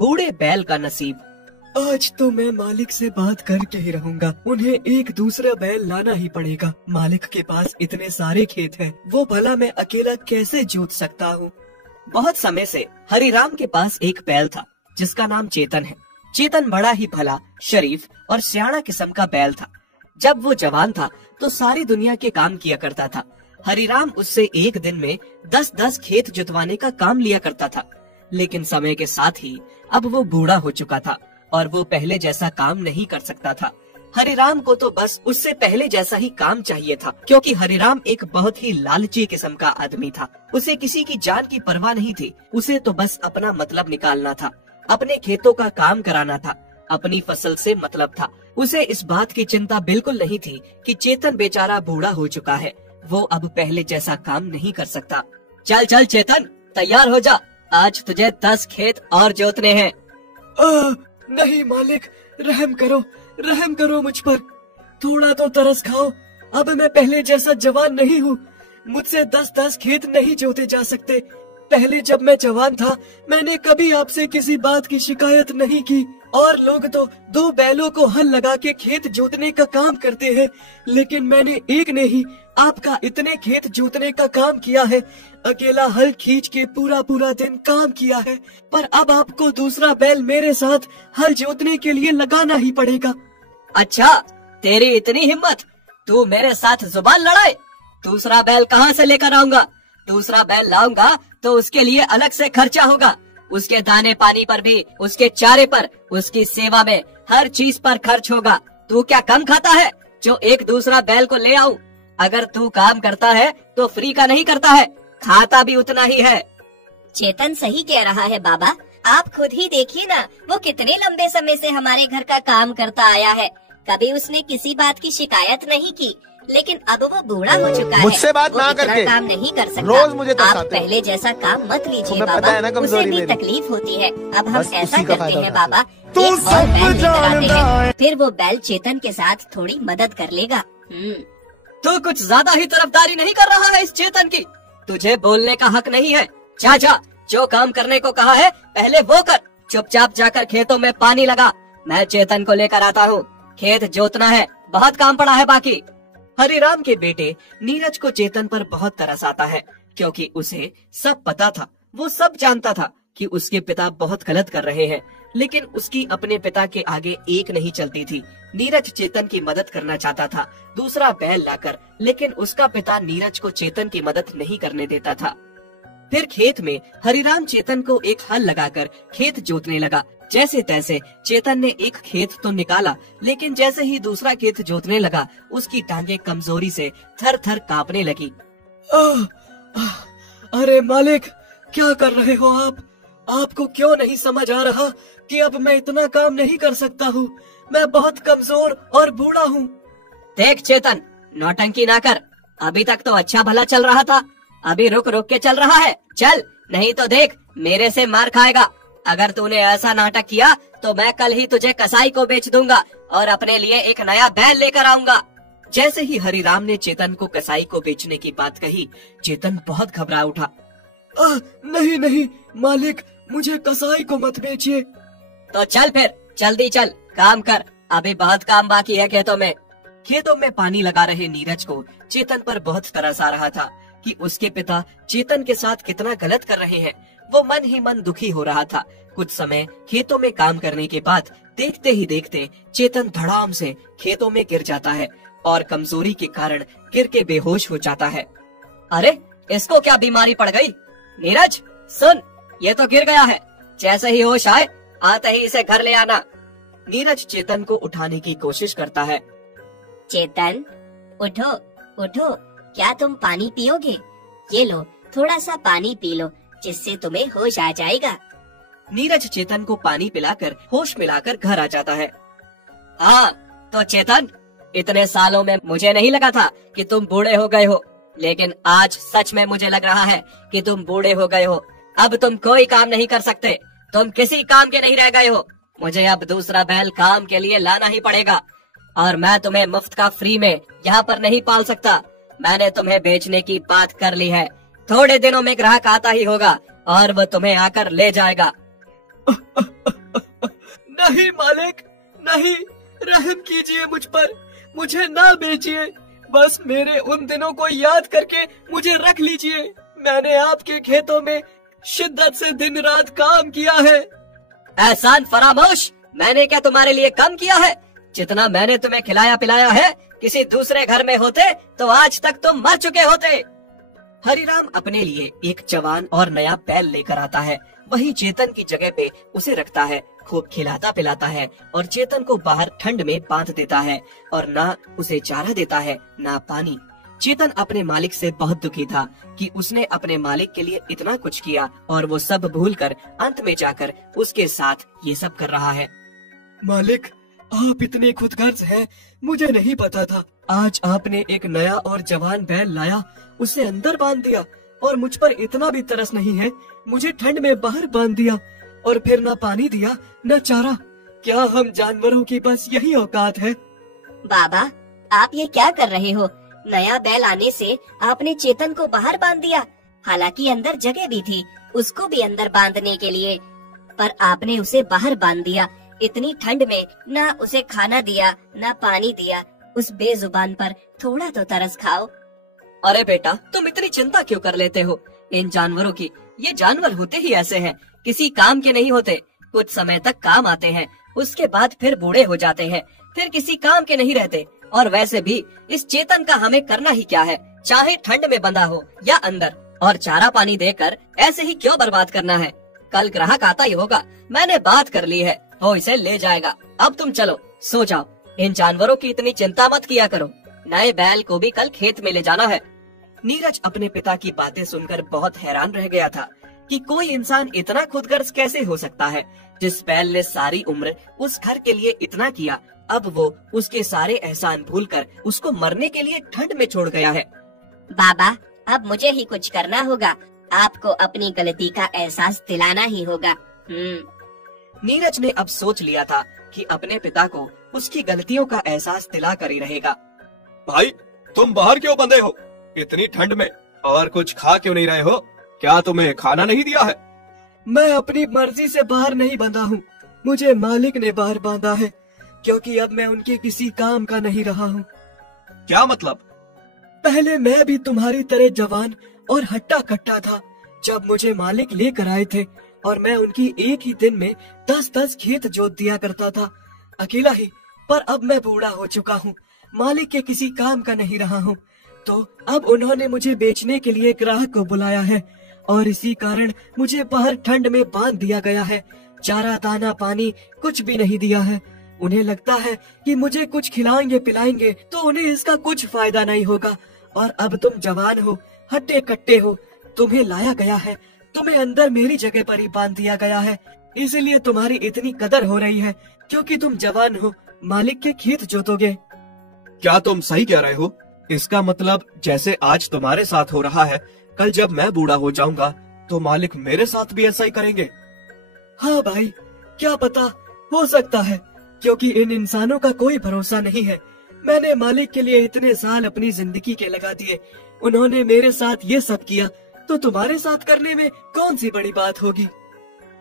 बूढ़े बैल का नसीब। आज तो मैं मालिक से बात करके ही रहूंगा। उन्हें एक दूसरा बैल लाना ही पड़ेगा। मालिक के पास इतने सारे खेत हैं, वो भला मैं अकेला कैसे जोत सकता हूँ। बहुत समय से हरिराम के पास एक बैल था जिसका नाम चेतन है। चेतन बड़ा ही भला, शरीफ और सियाना किस्म का बैल था। जब वो जवान था तो सारी दुनिया के काम किया करता था। हरिराम उससे एक दिन में 10-10 खेत जुतवाने का काम लिया करता था। लेकिन समय के साथ ही अब वो बूढ़ा हो चुका था और वो पहले जैसा काम नहीं कर सकता था। हरिराम को तो बस उससे पहले जैसा ही काम चाहिए था, क्योंकि हरिराम एक बहुत ही लालची किस्म का आदमी था। उसे किसी की जान की परवाह नहीं थी। उसे तो बस अपना मतलब निकालना था, अपने खेतों का काम कराना था, अपनी फसल से मतलब था। उसे इस बात की चिंता बिल्कुल नहीं थी कि चेतन बेचारा बूढ़ा हो चुका है, वो अब पहले जैसा काम नहीं कर सकता। चल चल चेतन, तैयार हो जा, आज तुझे 10 खेत और जोतने हैं। नहीं मालिक, रहम करो मुझ पर। थोड़ा तो तरस खाओ। अब मैं पहले जैसा जवान नहीं हूँ। मुझसे 10-10 खेत नहीं जोते जा सकते। पहले जब मैं जवान था मैंने कभी आपसे किसी बात की शिकायत नहीं की। और लोग तो 2 बैलों को हल लगा के खेत जोतने का काम करते हैं, लेकिन मैंने एक ने ही आपका इतने खेत जोतने का काम किया है। अकेला हल खींच के पूरा दिन काम किया है। पर अब आपको दूसरा बैल मेरे साथ हल जोतने के लिए लगाना ही पड़ेगा। अच्छा, तेरी इतनी हिम्मत, तू मेरे साथ जुबान लड़ाए। दूसरा बैल कहाँ से लेकर आऊंगा? दूसरा बैल लाऊंगा तो उसके लिए अलग से खर्चा होगा। उसके दाने पानी पर भी, उसके चारे पर, उसकी सेवा में, हर चीज पर खर्च होगा। तू क्या कम खाता है जो एक दूसरा बैल को ले आऊं? अगर तू काम करता है तो फ्री का नहीं करता है, खाता भी उतना ही है। चेतन सही कह रहा है बाबा, आप खुद ही देखिए ना, वो कितने लंबे समय से हमारे घर का काम करता आया है। कभी उसने किसी बात की शिकायत नहीं की, लेकिन अब वो बूढ़ा हो चुका है, मुझसे बात ना करके काम नहीं कर सकता। रोज मुझे आप पहले जैसा काम मत लीजिए बाबा, उसे भी तकलीफ होती है। अब हम ऐसा करते हैं बाबा, एक और बैल लेकर आते हैं, फिर वो बैल चेतन के साथ थोड़ी मदद कर लेगा। तू कुछ ज्यादा ही तरफदारी नहीं कर रहा है इस चेतन की? तुझे बोलने का हक नहीं है। जा, जो काम करने को कहा है पहले वो कर। चुपचाप जाकर खेतों में पानी लगा। मैं चेतन को लेकर आता हूँ, खेत जोतना है, बहुत काम पड़ा है बाकी। हरिराम के बेटे नीरज को चेतन पर बहुत तरस आता है, क्योंकि उसे सब पता था। वो सब जानता था कि उसके पिता बहुत गलत कर रहे हैं, लेकिन उसकी अपने पिता के आगे एक नहीं चलती थी। नीरज चेतन की मदद करना चाहता था दूसरा बैल लाकर, लेकिन उसका पिता नीरज को चेतन की मदद नहीं करने देता था। फिर खेत में हरिराम चेतन को एक हल लगाकर खेत जोतने लगा। जैसे तैसे चेतन ने एक खेत तो निकाला, लेकिन जैसे ही दूसरा खेत जोतने लगा उसकी टांगे कमजोरी से थर-थर कांपने लगी। अरे मालिक, क्या कर रहे हो आप? आपको क्यों नहीं समझ आ रहा कि अब मैं इतना काम नहीं कर सकता हूँ? मैं बहुत कमजोर और बूढ़ा हूँ। देख चेतन, नौटंकी ना कर। अभी तक तो अच्छा भला चल रहा था, अभी रुक रुक के चल रहा है। चल, नहीं तो देख मेरे से मार खाएगा। अगर तूने ऐसा नाटक किया तो मैं कल ही तुझे कसाई को बेच दूंगा और अपने लिए एक नया बैल लेकर आऊंगा। जैसे ही हरिराम ने चेतन को कसाई को बेचने की बात कही, चेतन बहुत घबरा उठा। नहीं मालिक, मुझे कसाई को मत बेचिए। तो चल फिर, जल्दी चल, काम कर, अभी बहुत काम बाकी है खेतों में। खेतों में पानी लगा रहे नीरज को चेतन पर बहुत तरस आ रहा था कि उसके पिता चेतन के साथ कितना गलत कर रहे हैं। वो मन ही मन दुखी हो रहा था। कुछ समय खेतों में काम करने के बाद देखते ही देखते चेतन धड़ाम से खेतों में गिर जाता है और कमजोरी के कारण गिर के बेहोश हो जाता है। अरे, इसको क्या बीमारी पड़ गई? नीरज सुन, ये तो गिर गया है। जैसे ही होश आए आते ही इसे घर ले आना। नीरज चेतन को उठाने की कोशिश करता है। चेतन, उठो उठो, क्या तुम पानी पियोगे? ये लो, थोड़ा सा पानी पी लो, जिससे तुम्हें होश आ जाएगा। नीरज चेतन को पानी पिलाकर होश मिलाकर घर आ जाता है। हाँ तो चेतन, इतने सालों में मुझे नहीं लगा था कि तुम बूढ़े हो गए हो, लेकिन आज सच में मुझे लग रहा है कि तुम बूढ़े हो गए हो। अब तुम कोई काम नहीं कर सकते, तुम किसी काम के नहीं रह गए हो। मुझे अब दूसरा बैल काम के लिए लाना ही पड़ेगा, और मैं तुम्हें मुफ्त का फ्री में यहाँ पर नहीं पाल सकता। मैंने तुम्हें बेचने की बात कर ली है। थोड़े दिनों में ग्राहक आता ही होगा और वो तुम्हें आकर ले जाएगा। नहीं मालिक, नहीं, रहम कीजिए मुझ पर, मुझे ना बेचिए। बस मेरे उन दिनों को याद करके मुझे रख लीजिए। मैंने आपके खेतों में शिद्दत से दिन रात काम किया है। एहसान फरामोश, मैंने क्या तुम्हारे लिए कम किया है? जितना मैंने तुम्हें खिलाया पिलाया है, किसी दूसरे घर में होते तो आज तक तुम मर चुके होते। हरिराम अपने लिए एक जवान और नया बैल लेकर आता है। वही चेतन की जगह पे उसे रखता है, खूब खिलाता पिलाता है और चेतन को बाहर ठंड में बांध देता है और ना उसे चारा देता है ना पानी। चेतन अपने मालिक से बहुत दुखी था कि उसने अपने मालिक के लिए इतना कुछ किया और वो सब भूलकर अंत में जाकर उसके साथ ये सब कर रहा है। मालिक, आप इतने खुदगर्ज हैं, मुझे नहीं पता था। आज आपने एक नया और जवान बैल लाया, उसे अंदर बांध दिया और मुझ पर इतना भी तरस नहीं है, मुझे ठंड में बाहर बांध दिया और फिर न पानी दिया न चारा। क्या हम जानवरों की बस यही औकात है? बाबा, आप ये क्या कर रहे हो? नया बैल आने से आपने चेतन को बाहर बांध दिया, हालांकि अंदर जगह भी थी उसको भी अंदर बांधने के लिए, पर आपने उसे बाहर बांध दिया। इतनी ठंड में ना उसे खाना दिया ना पानी दिया। उस बेजुबान पर थोड़ा तो तरस खाओ। अरे बेटा, तुम इतनी चिंता क्यों कर लेते हो इन जानवरों की? ये जानवर होते ही ऐसे हैं, किसी काम के नहीं होते। कुछ समय तक काम आते हैं, उसके बाद फिर बूढ़े हो जाते हैं, फिर किसी काम के नहीं रहते। और वैसे भी इस चेतन का हमें करना ही क्या है, चाहे ठंड में बंधा हो या अंदर, और चारा पानी देकर ऐसे ही क्यों बर्बाद करना है? कल ग्राहक आता ही होगा, मैंने बात कर ली है, वो इसे ले जाएगा। अब तुम चलो, सो जाओ। इन जानवरों की इतनी चिंता मत किया करो, नए बैल को भी कल खेत में ले जाना है। नीरज अपने पिता की बातें सुनकर बहुत हैरान रह गया था कि कोई इंसान इतना खुदगर्ज कैसे हो सकता है। जिस बैल ने सारी उम्र उस घर के लिए इतना किया, अब वो उसके सारे एहसान भूलकर उसको मरने के लिए ठंड में छोड़ गया है। बाबा, अब मुझे ही कुछ करना होगा, आपको अपनी गलती का एहसास दिलाना ही होगा। नीरज ने अब सोच लिया था कि अपने पिता को उसकी गलतियों का एहसास दिला कर ही रहेगा। भाई, तुम बाहर क्यों बंधे हो इतनी ठंड में, और कुछ खा क्यों नहीं रहे हो? क्या तुम्हें खाना नहीं दिया है? मैं अपनी मर्जी से बाहर नहीं बंधा हूँ, मुझे मालिक ने बाहर बांधा है, क्योंकि अब मैं उनके किसी काम का नहीं रहा हूँ। क्या मतलब? पहले मैं भी तुम्हारी तरह जवान और हट्टा कट्टा था। जब मुझे मालिक लेकर आए थे और मैं उनकी एक ही दिन में 10-10 खेत जोत दिया करता था, अकेला ही। पर अब मैं बूढ़ा हो चुका हूँ, मालिक के किसी काम का नहीं रहा हूँ, तो अब उन्होंने मुझे बेचने के लिए ग्राहक को बुलाया है और इसी कारण मुझे बाहर ठंड में बांध दिया गया है। चारा दाना पानी कुछ भी नहीं दिया है। उन्हें लगता है कि मुझे कुछ खिलाएंगे पिलाएंगे तो उन्हें इसका कुछ फायदा नहीं होगा। और अब तुम जवान हो, हट्टे कट्टे हो, तुम्हें लाया गया है, तुम्हें अंदर मेरी जगह पर ही बांध दिया गया है, इसलिए तुम्हारी इतनी कदर हो रही है, क्योंकि तुम जवान हो, मालिक के खेत जोतोगे। क्या तुम सही कह रहे हो? इसका मतलब जैसे आज तुम्हारे साथ हो रहा है, कल जब मैं बूढ़ा हो जाऊंगा तो मालिक मेरे साथ भी ऐसा ही करेंगे। हाँ भाई, क्या पता, हो सकता है, क्योंकि इन इंसानों का कोई भरोसा नहीं है। मैंने मालिक के लिए इतने साल अपनी जिंदगी के लगा दिए, उन्होंने मेरे साथ ये सब किया, तो तुम्हारे साथ करने में कौन सी बड़ी बात होगी।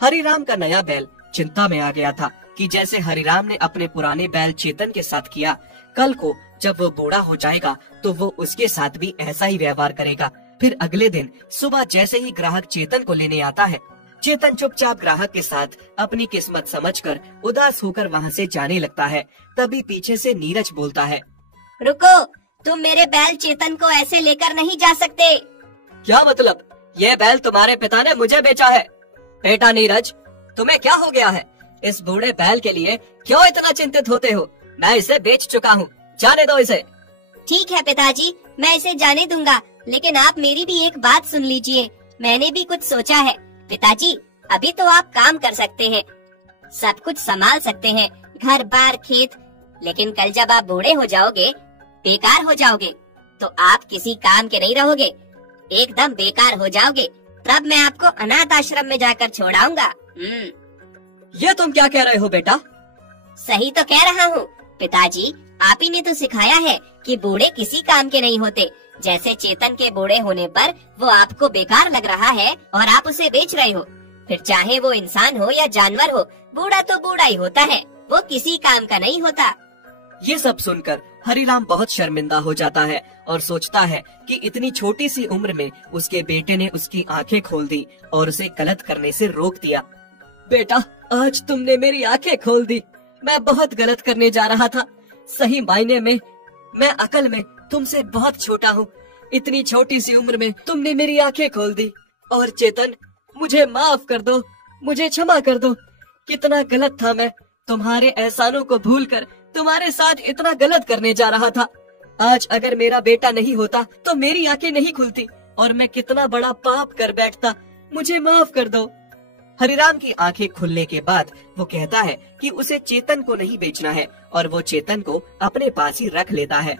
हरिराम का नया बैल चिंता में आ गया था कि जैसे हरिराम ने अपने पुराने बैल चेतन के साथ किया, कल को जब वो बूढ़ा हो जाएगा तो वो उसके साथ भी ऐसा ही व्यवहार करेगा। फिर अगले दिन सुबह जैसे ही ग्राहक चेतन को लेने आता है, चेतन चुपचाप ग्राहक के साथ अपनी किस्मत समझकर उदास होकर वहाँ से जाने लगता है। तभी पीछे से नीरज बोलता है, रुको, तुम मेरे बैल चेतन को ऐसे लेकर नहीं जा सकते। क्या मतलब? ये बैल तुम्हारे पिता ने मुझे बेचा है? बेटा नीरज, तुम्हें क्या हो गया है? इस बूढ़े बैल के लिए क्यों इतना चिंतित होते हो? मैं इसे बेच चुका हूँ, जाने दो इसे। ठीक है पिताजी, मैं इसे जाने दूंगा, लेकिन आप मेरी भी एक बात सुन लीजिए। मैंने भी कुछ सोचा है। पिताजी, अभी तो आप काम कर सकते हैं, सब कुछ संभाल सकते हैं, घर बार खेत, लेकिन कल जब आप बूढ़े हो जाओगे, बेकार हो जाओगे, तो आप किसी काम के नहीं रहोगे, एकदम बेकार हो जाओगे। तब मैं आपको अनाथ आश्रम में जाकर छोड़ाऊंगा। ये तुम क्या कह रहे हो बेटा? सही तो कह रहा हूँ पिताजी, आप ही ने तो सिखाया है कि बूढ़े किसी काम के नहीं होते। जैसे चेतन के बूढ़े होने पर वो आपको बेकार लग रहा है और आप उसे बेच रहे हो, फिर चाहे वो इंसान हो या जानवर हो, बूढ़ा तो बूढ़ा ही होता है, वो किसी काम का नहीं होता। ये सब सुनकर हरिराम बहुत शर्मिंदा हो जाता है और सोचता है कि इतनी छोटी सी उम्र में उसके बेटे ने उसकी आंखें खोल दी और उसे गलत करने से रोक दिया। बेटा, आज तुमने मेरी आंखें खोल दी। मैं बहुत गलत करने जा रहा था। सही मायने में मैं अकल में तुमसे बहुत छोटा हूँ। इतनी छोटी सी उम्र में तुमने मेरी आंखें खोल दी। और चेतन, मुझे माफ कर दो, मुझे क्षमा कर दो। कितना गलत था मैं, तुम्हारे एहसानों को भूलकर तुम्हारे साथ इतना गलत करने जा रहा था। आज अगर मेरा बेटा नहीं होता तो मेरी आंखें नहीं खुलती और मैं कितना बड़ा पाप कर बैठता। मुझे माफ कर दो। हरिराम की आंखें खुलने के बाद वो कहता है कि उसे चेतन को नहीं बेचना है और वो चेतन को अपने पास ही रख लेता है।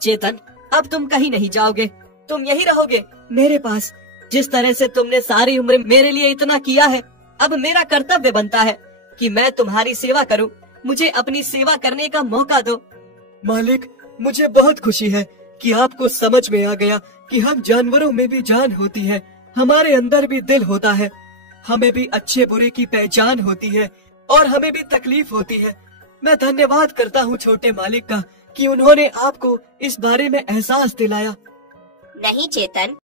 चेतन, अब तुम कहीं नहीं जाओगे, तुम यही रहोगे मेरे पास। जिस तरह से तुमने सारी उम्र मेरे लिए इतना किया है, अब मेरा कर्तव्य बनता है कि मैं तुम्हारी सेवा करूं। मुझे अपनी सेवा करने का मौका दो। मालिक, मुझे बहुत खुशी है कि आपको समझ में आ गया कि हम जानवरों में भी जान होती है, हमारे अंदर भी दिल होता है, हमें भी अच्छे बुरे की पहचान होती है और हमें भी तकलीफ होती है। मैं धन्यवाद करता हूँ छोटे मालिक का कि उन्होंने आपको इस बारे में एहसास दिलाया। नहीं चेतन,